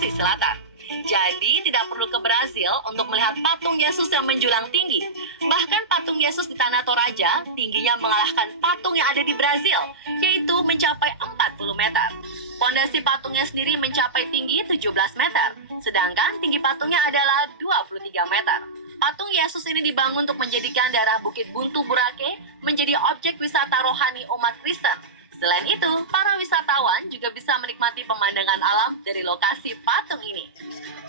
Sulawesi Selatan. Jadi tidak perlu ke Brazil untuk melihat patung Yesus yang menjulang tinggi. Bahkan patung Yesus di Tanah Toraja tingginya mengalahkan patung yang ada di Brazil, yaitu mencapai 40 meter. Pondasi patungnya sendiri mencapai tinggi 17 meter, sedangkan tinggi patungnya adalah 23 meter. Patung Yesus ini dibangun untuk menjadikan daerah Bukit Buntu Burake menjadi objek wisata rohani umat Kristen. Selain itu, para wisatawan juga bisa menikmati pemandangan alam dari lokasi patung ini.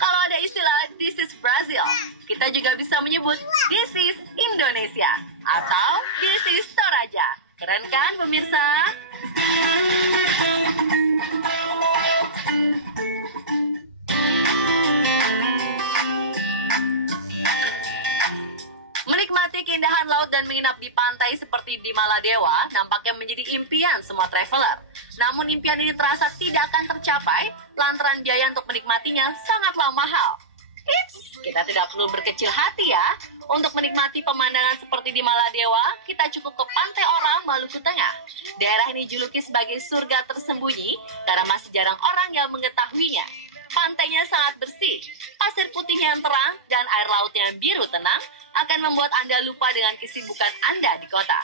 Kalau ada istilah "This is Brazil", kita juga bisa menyebut "This is Indonesia" atau "This is Toraja". Keren kan, pemirsa? Menikmati keindahan laut dan menginap di pantai seperti di Maladewa nampaknya menjadi impian semua traveler. Namun impian ini terasa tidak akan tercapai lantaran biaya untuk menikmatinya sangatlah mahal. Kita tidak perlu berkecil hati ya. Untuk menikmati pemandangan seperti di Maladewa, kita cukup ke Pantai Ora, Maluku Tengah. Daerah ini dijuluki sebagai surga tersembunyi karena masih jarang orang yang mengetahuinya. Pantainya sangat bersih, pasir putihnya yang terang, dan air lautnya yang biru tenang akan membuat Anda lupa dengan kesibukan Anda di kota.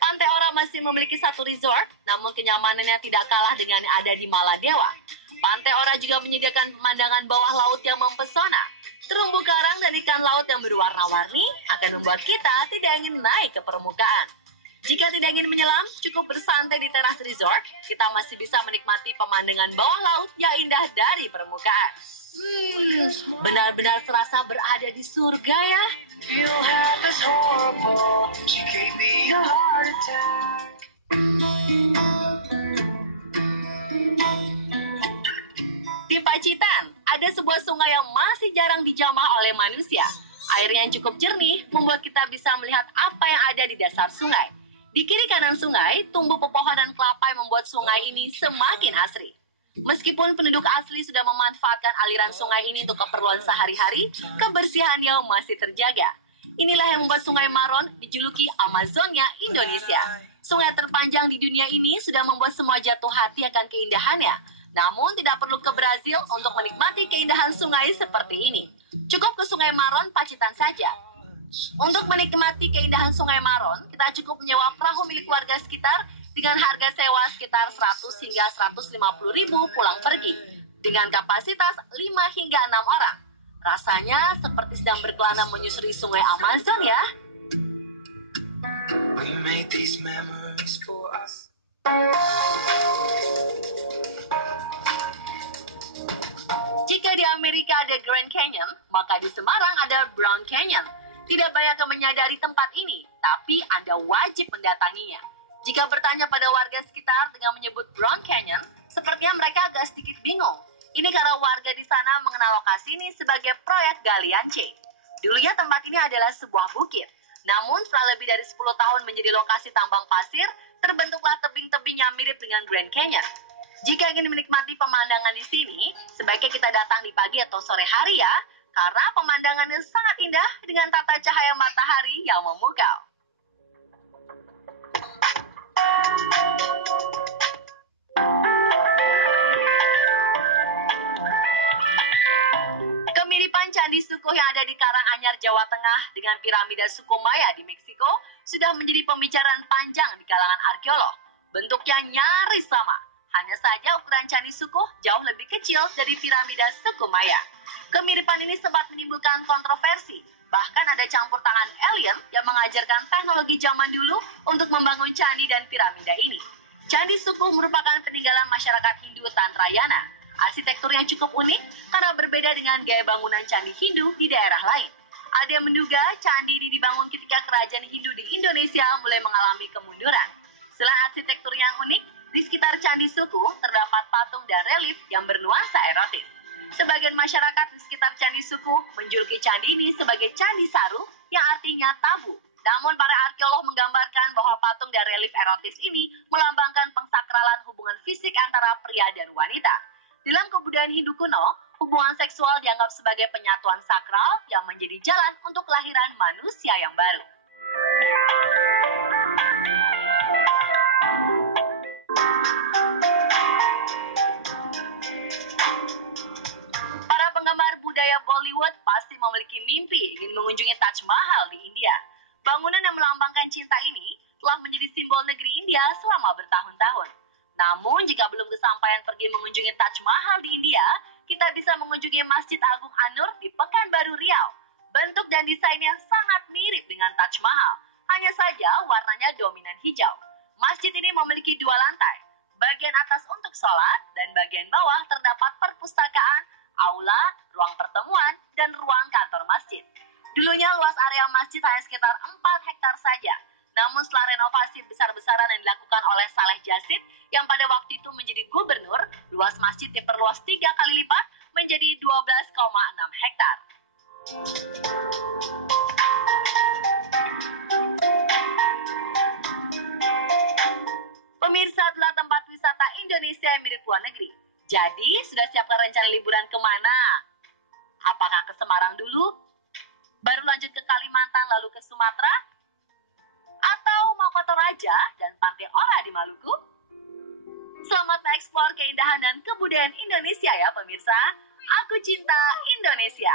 Pantai Ora masih memiliki satu resort, namun kenyamanannya tidak kalah dengan yang ada di Maladewa. Pantai Ora juga menyediakan pemandangan bawah laut yang mempesona. Terumbu karang dan ikan laut yang berwarna-warni akan membuat kita tidak ingin naik ke permukaan. Jika tidak ingin menyelam, cukup bersantai di teras resort, kita masih bisa menikmati pemandangan bawah laut yang indah dari permukaan. Benar-benar terasa berada di surga ya. Di Pacitan, ada sebuah sungai yang masih jarang dijamah oleh manusia. Airnya yang cukup jernih membuat kita bisa melihat apa yang ada di dasar sungai. Di kiri kanan sungai, tumbuh pepohonan kelapa yang membuat sungai ini semakin asri. Meskipun penduduk asli sudah memanfaatkan aliran sungai ini untuk keperluan sehari-hari, kebersihannya masih terjaga. Inilah yang membuat Sungai Maron dijuluki Amazonia Indonesia. Sungai terpanjang di dunia ini sudah membuat semua jatuh hati akan keindahannya. Namun tidak perlu ke Brazil untuk menikmati keindahan sungai seperti ini. Cukup ke Sungai Maron, Pacitan saja. Untuk menikmati keindahan Sungai Maron, kita cukup menyewa perahu milik warga sekitar dengan harga sewa sekitar 100 hingga 150 ribu pulang pergi, dengan kapasitas 5 hingga 6 orang. Rasanya seperti sedang berkelana menyusuri sungai Amazon ya. Jika di Amerika ada Grand Canyon, maka di Semarang ada Brown Canyon. Tidak banyak yang menyadari tempat ini, tapi Anda wajib mendatanginya. Jika bertanya pada warga sekitar dengan menyebut Brown Canyon, sepertinya mereka agak sedikit bingung. Ini karena warga di sana mengenal lokasi ini sebagai proyek galian C. Dulunya tempat ini adalah sebuah bukit. Namun setelah lebih dari 10 tahun menjadi lokasi tambang pasir, terbentuklah tebing-tebing yang mirip dengan Grand Canyon. Jika ingin menikmati pemandangan di sini, sebaiknya kita datang di pagi atau sore hari ya, karena pemandangannya sangat indah dengan tata cahaya matahari yang memukau. Kemiripan Candi Sukuh yang ada di Karanganyar, Jawa Tengah dengan piramida Sukumaya di Meksiko sudah menjadi pembicaraan panjang di kalangan arkeolog. Bentuknya nyaris sama. Hanya saja ukuran Candi Sukuh jauh lebih kecil dari piramida Sukumaya. Kemiripan ini sempat menimbulkan kontroversi. Bahkan ada campur tangan alien yang mengajarkan teknologi zaman dulu untuk membangun candi dan piramida ini. Candi Sukuh merupakan peninggalan masyarakat Hindu Tantrayana. Arsitektur yang cukup unik karena berbeda dengan gaya bangunan candi Hindu di daerah lain. Ada yang menduga candi ini dibangun ketika kerajaan Hindu di Indonesia mulai mengalami kemunduran. Selain arsitektur yang unik, di sekitar Candi Sukuh terdapat patung dan relief yang bernuansa erotis. Sebagian masyarakat di sekitar Candi Sukuh menjuluki candi ini sebagai Candi Saru yang artinya tabu. Namun para arkeolog menggambarkan bahwa patung dan relief erotis ini melambangkan pengsakralan hubungan fisik antara pria dan wanita. Dalam kebudayaan Hindu kuno, hubungan seksual dianggap sebagai penyatuan sakral yang menjadi jalan untuk kelahiran manusia yang baru. gaya Bollywood pasti memiliki mimpi ingin mengunjungi Taj Mahal di India. Bangunan yang melambangkan cinta ini telah menjadi simbol negeri India selama bertahun-tahun. Namun, jika belum kesampaian pergi mengunjungi Taj Mahal di India, kita bisa mengunjungi Masjid Agung An-Nur di Pekanbaru Riau. Bentuk dan desainnya sangat mirip dengan Taj Mahal, hanya saja warnanya dominan hijau. Masjid ini memiliki 2 lantai. Bagian atas untuk sholat dan bagian bawah terdapat perpustakaan, aula, ruang pertemuan, dan ruang kantor masjid. Dulunya luas area masjid hanya sekitar 4 hektar saja. Namun setelah renovasi besar-besaran yang dilakukan oleh Saleh Jasid yang pada waktu itu menjadi gubernur, luas masjid diperluas 3 kali lipat menjadi 12,6 hektar. Pemirsa, adalah tempat wisata Indonesia yang mirip luar negeri. Jadi, sudah siapkan rencana liburan kemana? Apakah ke Semarang dulu? Baru lanjut ke Kalimantan lalu ke Sumatera? Atau mau ke Toraja dan Pantai Ora di Maluku? Selamat mengeksplor keindahan dan kebudayaan Indonesia ya pemirsa. Aku cinta Indonesia.